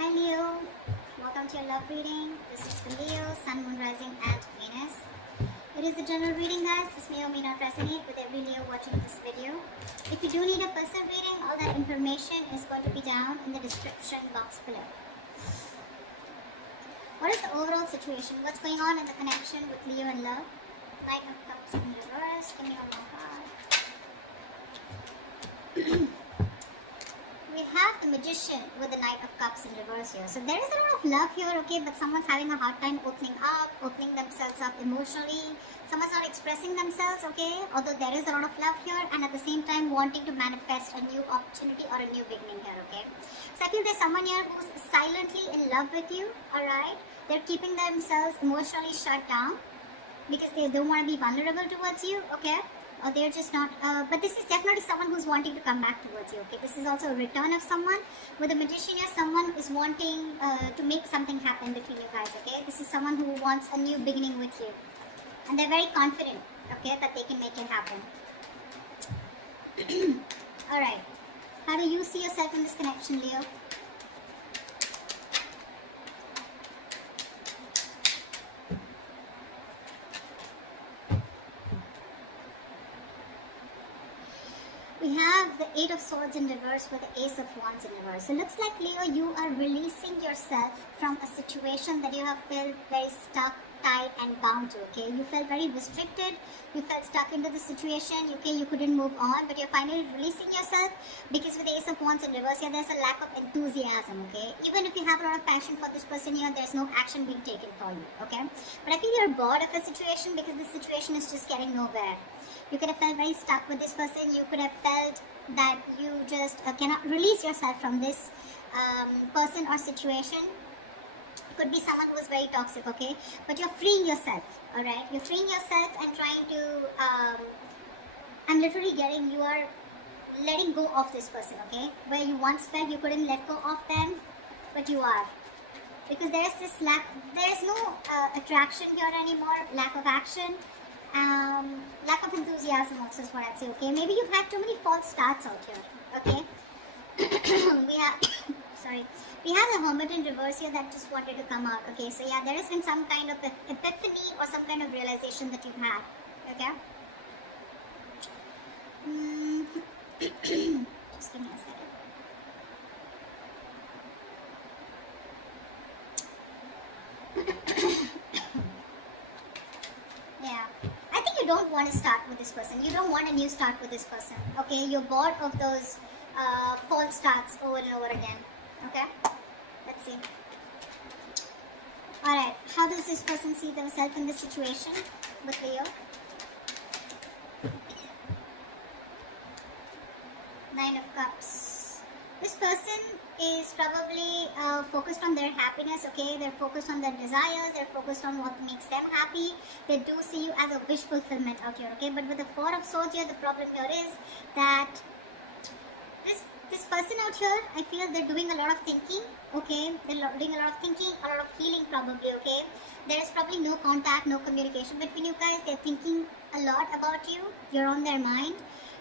Hi Leo, welcome to your love reading. This is for Leo, Sun, Moon, Rising and Venus. It is a general reading, guys. This may or may not resonate with every Leo watching this video. If you do need a personal reading, all that information is going to be down in the description box below. What is the overall situation? What's going on in the connection with Leo and love? Nine of Cups in reverse. Give me one more card. We have the Magician with the Knight of Cups in reverse here. So there is a lot of love here, okay, but someone's having a hard time opening themselves up emotionally. Someone's not expressing themselves, okay, although there is a lot of love here, and at the same time wanting to manifest a new opportunity or a new beginning here, okay. So I feel there's someone here who's silently in love with you, alright. They're keeping themselves emotionally shut down because they don't want to be vulnerable towards you, okay. Or they're just not, but this is definitely someone who's wanting to come back towards you, okay. This is also a return of someone. With the Magician here, someone is wanting to make something happen between you guys, okay. This is someone who wants a new beginning with you. And they're very confident, okay, that they can make it happen. Alright. How do you see yourself in this connection, Leo? We have the Eight of Swords in reverse with the Ace of Wands in reverse. So it looks like, Leo, you are releasing yourself from a situation that you have felt very stuck, tied and bound to, okay? You felt very restricted, you felt stuck into the situation, okay? You couldn't move on, but you're finally releasing yourself because with the Ace of Wands in reverse here, there's a lack of enthusiasm, okay? Even if you have a lot of passion for this person here, there's no action being taken for you, okay? But I feel you're bored of a situation because this situation is just getting nowhere. You could have felt very stuck with this person. You could have felt that you just cannot release yourself from this person or situation. It could be someone who is very toxic, okay? But you're freeing yourself, alright? You're freeing yourself and trying to, I'm literally getting, you are letting go of this person, okay? Where you once felt you couldn't let go of them, but you are. Because there is this lack, there is no attraction here anymore, lack of action. Lack of enthusiasm also is what I'd say, okay? Maybe you've had too many false starts out here, okay? we have the Hermit in reverse here that just wanted to come out, okay? So yeah, there has been some kind of epiphany or some kind of realization that you've had, okay? Just give me a second. Yeah. You don't want to start with this person. You don't want a new start with this person. Okay, you're bored of those false starts over and over again. Okay, let's see. Alright, how does this person see themselves in this situation with Leo? Nine of Cups. This person is probably focused on their happiness, okay? They're focused on their desires, they're focused on what makes them happy. They do see you as a wish fulfillment out here, okay? But with the Four of Swords here, the problem here is that this person out here, I feel they're doing a lot of thinking, okay? They're doing a lot of thinking, a lot of healing probably, okay? There is probably no contact, no communication between you guys. They're thinking a lot about you. You're on their mind.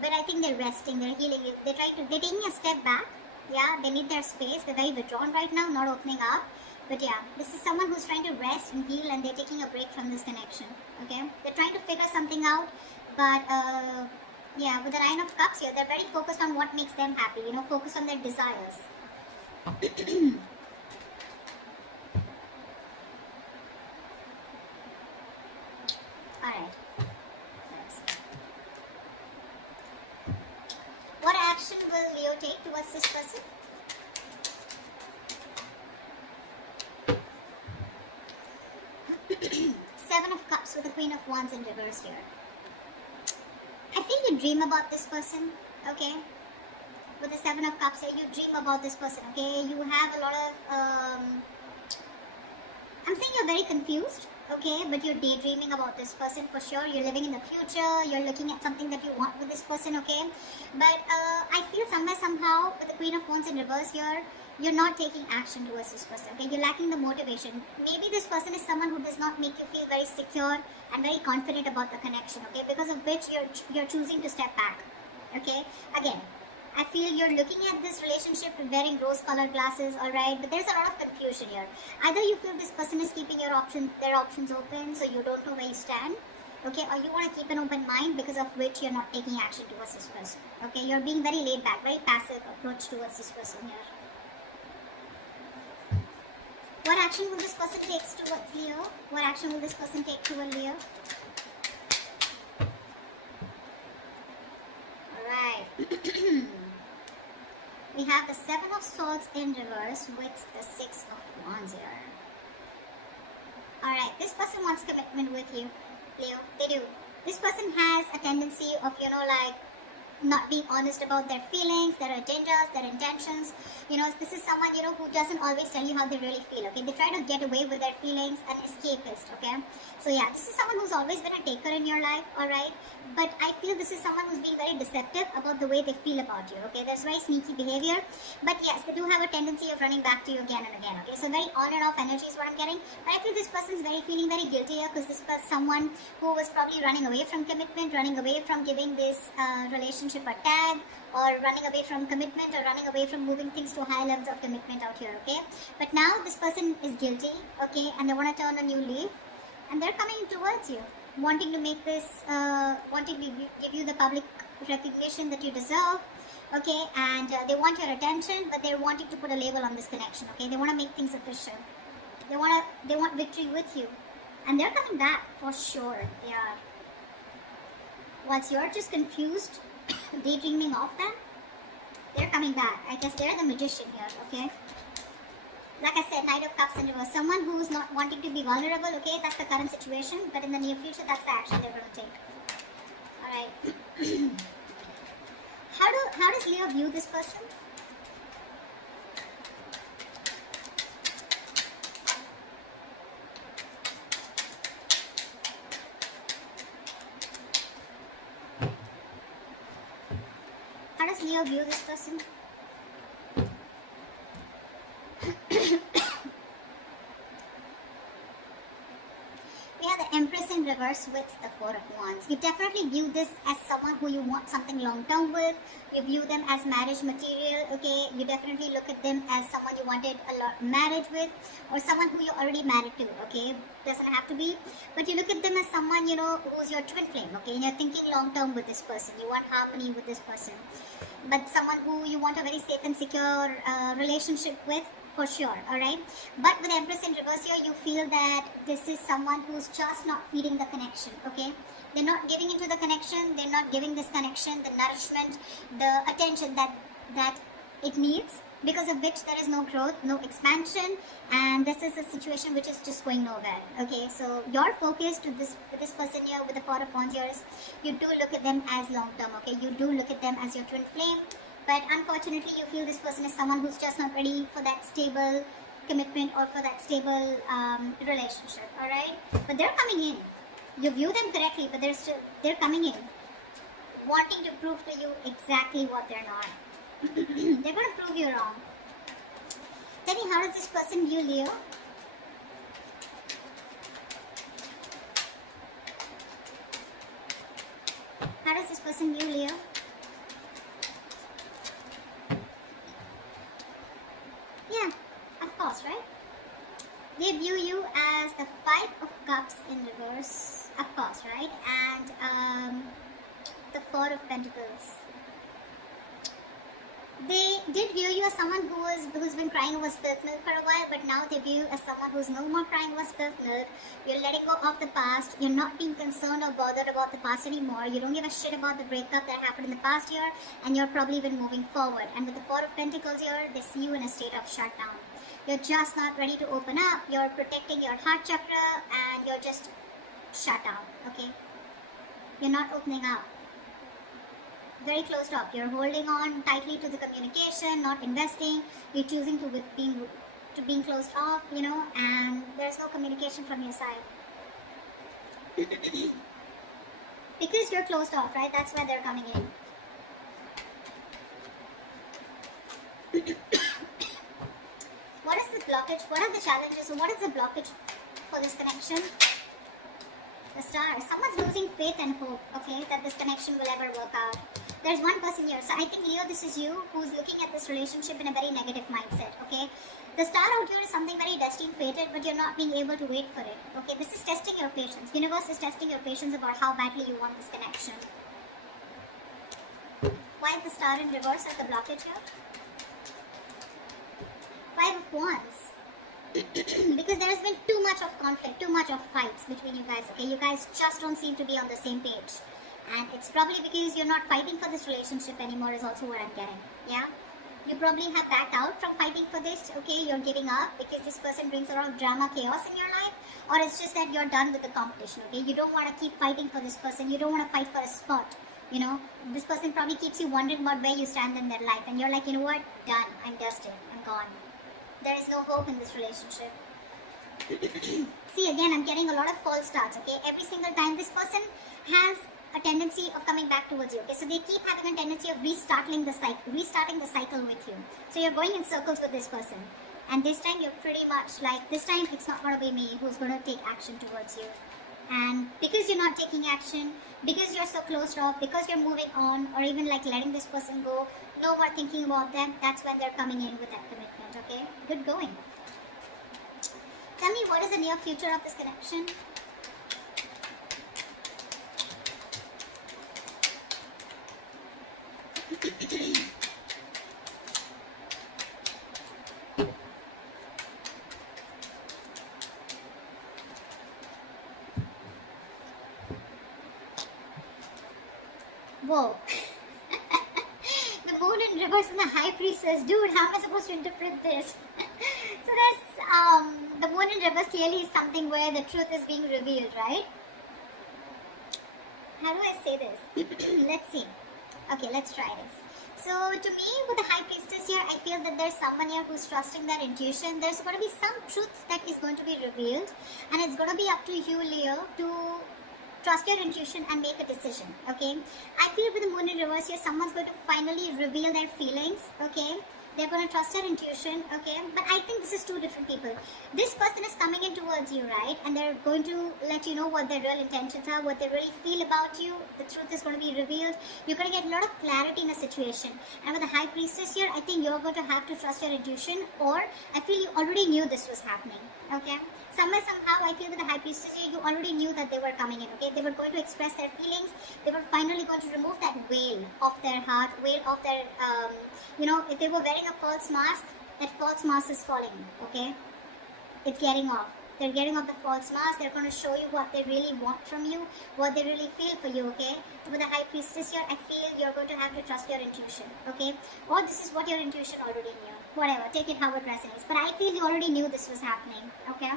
But I think they're resting, they're healing. They're taking a step back. Yeah, they need their space. They're very withdrawn right now, not opening up. But yeah, this is someone who's trying to rest and heal, and they're taking a break from this connection. Okay, they're trying to figure something out, but yeah, with the Nine of Cups here, they're very focused on what makes them happy. You know, focused on their desires. All right. What action will Leo take towards this person? Seven of Cups with the Queen of Wands in reverse here. I think you dream about this person, okay? With the Seven of Cups here, you dream about this person, okay? You have a lot of, I'm saying you're very confused, okay? But you're daydreaming about this person for sure. You're living in the future. You're looking at something that you want with this person, okay? But I feel somewhere, somehow, with the Queen of Wands in reverse here, you're not taking action towards this person, okay? You're lacking the motivation. Maybe this person is someone who does not make you feel very secure and very confident about the connection, okay? Because of which you're choosing to step back, okay? Again, I feel you're looking at this relationship wearing rose-colored glasses, alright? But there's a lot of confusion here. Either you feel this person is keeping their options open, so you don't know where you stand, okay? Or you want to keep an open mind, because of which you're not taking action towards this person, okay? You're being very laid back, very passive approach towards this person here. What action will this person take towards Leo? What action will this person take toward Leo? Alright. We have the Seven of Swords in reverse with the Six of Wands here. Alright, this person wants commitment with you, Leo. They do. This person has a tendency of, like, not being honest about their feelings, their agendas, their intentions. This is someone, who doesn't always tell you how they really feel, okay? They try to get away with their feelings, an escapist, okay? So yeah, this is someone who's always been a taker in your life, alright? But I feel this is someone who's being very deceptive about the way they feel about you, okay? There's very sneaky behavior, but yes, they do have a tendency of running back to you again and again, okay? So very on and off energy is what I'm getting. But I feel this person's feeling very guilty here, because this was someone who was probably running away from commitment, running away from giving this relationship a tag, or running away from commitment, or running away from moving things to higher levels of commitment out here, okay? But now this person is guilty, okay, and they want to turn a new leaf, and they're coming towards you, wanting to make this, wanting to give you the public recognition that you deserve, okay, and they want your attention, but they're wanting to put a label on this connection, okay? They want to make things official. They want victory with you, and they're coming back for sure. They are. Once you're just confused, daydreaming of them, they're coming back. I guess they're the magician here, okay? Like I said, Knight of Cups in reverse. Someone who's not wanting to be vulnerable, okay? That's the current situation, but in the near future, that's the action they're going to take. Alright. How does Leo view this person? How does Leo view this person? We have the Empress in reverse with the Four of Wands. You definitely view this as someone who you want something long term with. You view them as marriage material, okay? You definitely look at them as someone you wanted a lot marriage with, or someone who you're already married to, okay? Doesn't have to be, but you look at them as someone, who's your twin flame, okay? And you're thinking long term with this person. You want harmony with this person, but someone who you want a very safe and secure relationship with, for sure, alright? But with Empress in reverse here, you feel that this is someone who's just not feeding the connection, okay? They're not giving into the connection, they're not giving this connection the nourishment, the attention that it needs, because of which there is no growth, no expansion, and this is a situation which is just going nowhere, okay? So your focus to this person here with the Four of Wands here is, you do look at them as long term, okay? You do look at them as your twin flame, but unfortunately you feel this person is someone who's just not ready for that stable commitment or for that stable relationship, alright? But they're coming in. You view them correctly, but they're coming in, wanting to prove to you exactly what they're not. They're going to prove you wrong. Tell me, how does this person view Leo? How does this person view Leo? Yeah, of course, right? They view you as the Five of Cups in reverse, of course, right? And the Four of Pentacles. They did view you as someone who's been crying over spilt milk for a while, but now they view you as someone who's no more crying over spilt milk. You're letting go of the past. You're not being concerned or bothered about the past anymore. You don't give a shit about the breakup that happened in the past year, and you're probably been moving forward. And with the Four of Pentacles here, they see you in a state of shutdown. You're just not ready to open up. You're protecting your heart chakra, and you're just shut down, okay? You're not opening up. Very closed off. You're holding on tightly to the communication, not investing. You're choosing to being closed off, and there's no communication from your side. Because you're closed off, right? That's why they're coming in. What is the blockage? What are the challenges? So what is the blockage for this connection? The Star. Someone's losing faith and hope, okay, that this connection will ever work out. There's one person here. So I think, Leo, this is you who's looking at this relationship in a very negative mindset, okay? The star out here is something very destined, fated, but you're not being able to wait for it, okay? This is testing your patience. Universe is testing your patience about how badly you want this connection. Why is the star in reverse as the blockage here? 5 of Wands. Because there has been too much of conflict, too much of fights between you guys, okay? You guys just don't seem to be on the same page. And it's probably because you're not fighting for this relationship anymore is also what I'm getting, yeah? You probably have backed out from fighting for this, okay? You're giving up because this person brings around drama, chaos in your life. Or it's just that you're done with the competition, okay? You don't want to keep fighting for this person. You don't want to fight for a spot, you know? This person probably keeps you wondering about where you stand in their life. And you're like, you know what? Done. I'm dusted. I'm gone. There is no hope in this relationship. See, again, I'm getting a lot of false starts, okay? Every single time this person has a tendency of coming back towards you, okay? So they keep having a tendency of restarting the cycle with you. So you're going in circles with this person. And this time you're pretty much like, this time it's not going to be me who's going to take action towards you. And because you're not taking action, because you're so closed off, because you're moving on, or even like letting this person go, no more thinking about them, that's when they're coming in with that commitment, okay? Good going. Tell me, what is the near future of this connection? Whoa. The moon in reverse and the high priestess. Dude, how am I supposed to interpret this? So there's, the moon in reverse clearly is something where the truth is being revealed, right? How do I say this? Let's see. Okay, let's try this. So to me, with the high priestess here, I feel that there's someone here who's trusting their intuition. There's going to be some truth that is going to be revealed. And it's going to be up to you, Leo, to trust your intuition and make a decision, okay? I feel with the moon in reverse here, someone's going to finally reveal their feelings, okay? They're going to trust their intuition, okay? But I think this is two different people. This person is coming in towards you, right? And they're going to let you know what their real intentions are, what they really feel about you. The truth is going to be revealed. You're going to get a lot of clarity in a situation. And with the high priestess here, I think you're going to have to trust your intuition, or I feel you already knew this was happening, okay? Somewhere, somehow, I feel with the high priestess here, you already knew that they were coming in, okay? They were going to express their feelings. They were finally going to remove that veil of their heart, veil of their, you know, if they were wearing a false mask, that false mask is falling, okay? It's getting off. They're getting off the false mask. They're going to show you what they really want from you, what they really feel for you, okay? With the high priestess here, I feel you're going to have to trust your intuition, okay? Or this is what your intuition already knew. Whatever, take it how it resonates. But I feel you already knew this was happening, okay?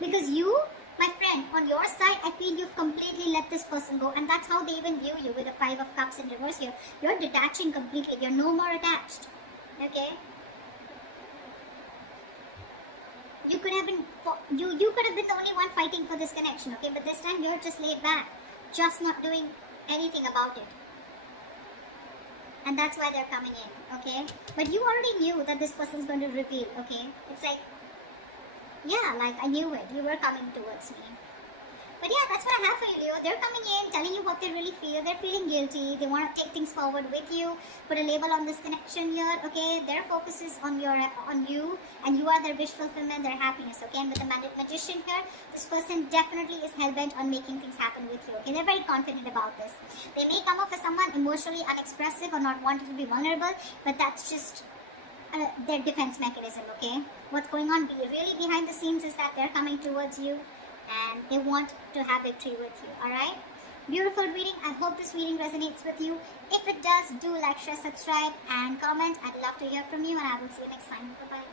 Because you, my friend, on your side, I feel you've completely let this person go. And that's how they even view you with the 5 of Cups in reverse here. You're detaching completely. You're no more attached, okay? You could have been you could have been the only one fighting for this connection, okay? But this time you're just laid back, just not doing anything about it. And that's why they're coming in, okay? But you already knew that this person's going to reveal, okay? It's like, yeah, like I knew it. You were coming towards me. But yeah, that's what I have for you, Leo. They're coming in, telling you what they really feel. They're feeling guilty. They want to take things forward with you. Put a label on this connection here, okay? Their focus is on you, and you are their wish fulfillment, their happiness, okay? And with the magician here, this person definitely is hell-bent on making things happen with you, okay? They're very confident about this. They may come off as someone emotionally unexpressive or not wanting to be vulnerable, but that's just their defense mechanism, okay? What's going on really behind the scenes is that they're coming towards you, and they want to have victory with you, alright? Beautiful reading. I hope this reading resonates with you. If it does, do like, share, subscribe, and comment. I'd love to hear from you, and I will see you next time. Bye-bye.